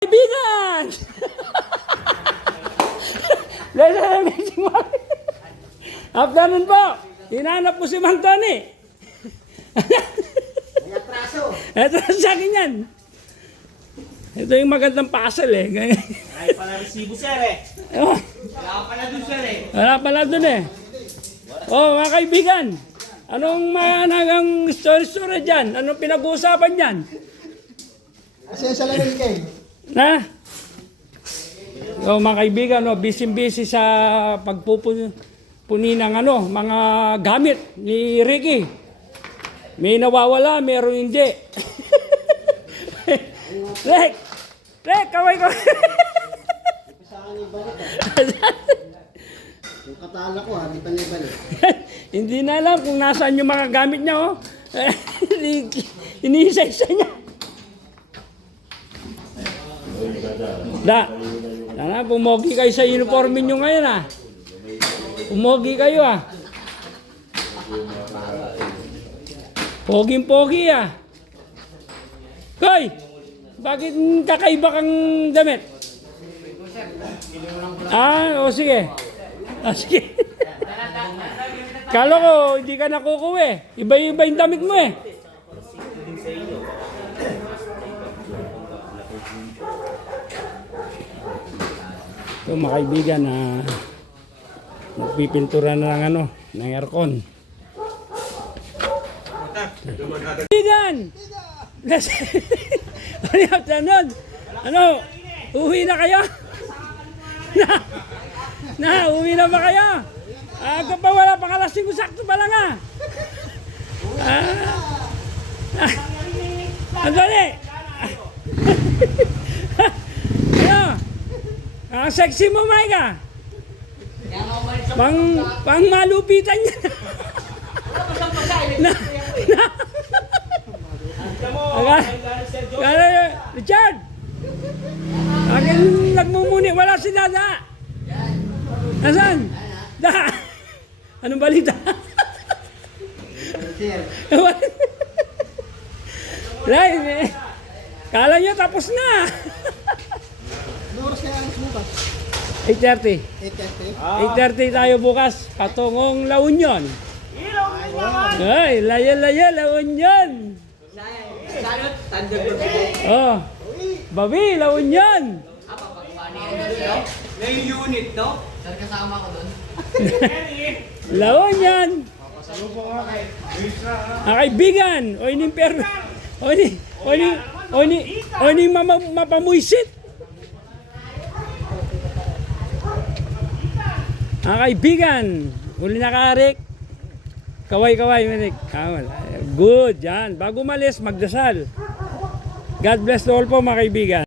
Kaibigan! Lesa Amazing Mami. Afternoon po. Hinahanap po si Mang Tony. May atraso. Ito sa akin yan. Ito yung magandang puzzle eh. Ay pala resibo sir eh. Oh, Wala pala dun sir eh. wala pala dun eh. Oh, mga kaibigan. Anong mahanagang story dyan? Anong pinag-uusapan dyan? Kasi sa lamig kayo. Na? Oh, mga kaibigan, no, busy-busy sa pagpupuni ng mga gamit ni Ricky. May nawawala, meron hindi. Rek! Rek, kaway ko! Sa akin yung balik Yung katala ko di pa niya balik. Hindi na alam kung nasaan yung mga gamit niya, oh. Iniisa-isa niya. Sana pumogi kayo sa uniforme nyo ngayon, ah. Pumogi kayo, ah. Poging-pogi, ah. Koy! Bakit kakaiba kang damit? Ah, o sige. Ah, sige. Kala ko, hindi ka nakukuwi. Iba-iba yung damit mo eh. Ito mga kaibigan na magpipintura na ng ng aircon. Kaibigan! Ano afternoon? Ano? Uwi na kayo? Uwi na ba kayo? Ako pa wala pang alas 5 sakto pa lang ah. Ang dali! Ano? Ang sexy mo, Maika. Pang malupitan niya. Richard! Akin nagmumuni, wala si Dada. Nasaan? Da! Anong balita? Right, kala nyo tapos na. Ano oras kaya alas bukas? 8:30. 8:30? 8:30 tayo bukas, patungong La Union. Ay, layo, La Union. Salot, Thunderbird. Oh, Babi, La Union. May unit no? Sir, kasama ko doon. La Union. Ang kaibigan, o ini perno. O ini mapamuisit. Ang kaibigan, uli na ka, Rick. Kaway, Rick. Good, yan. Bago malis, magdasal. God bless all po, mga kaibigan.